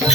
Yeah.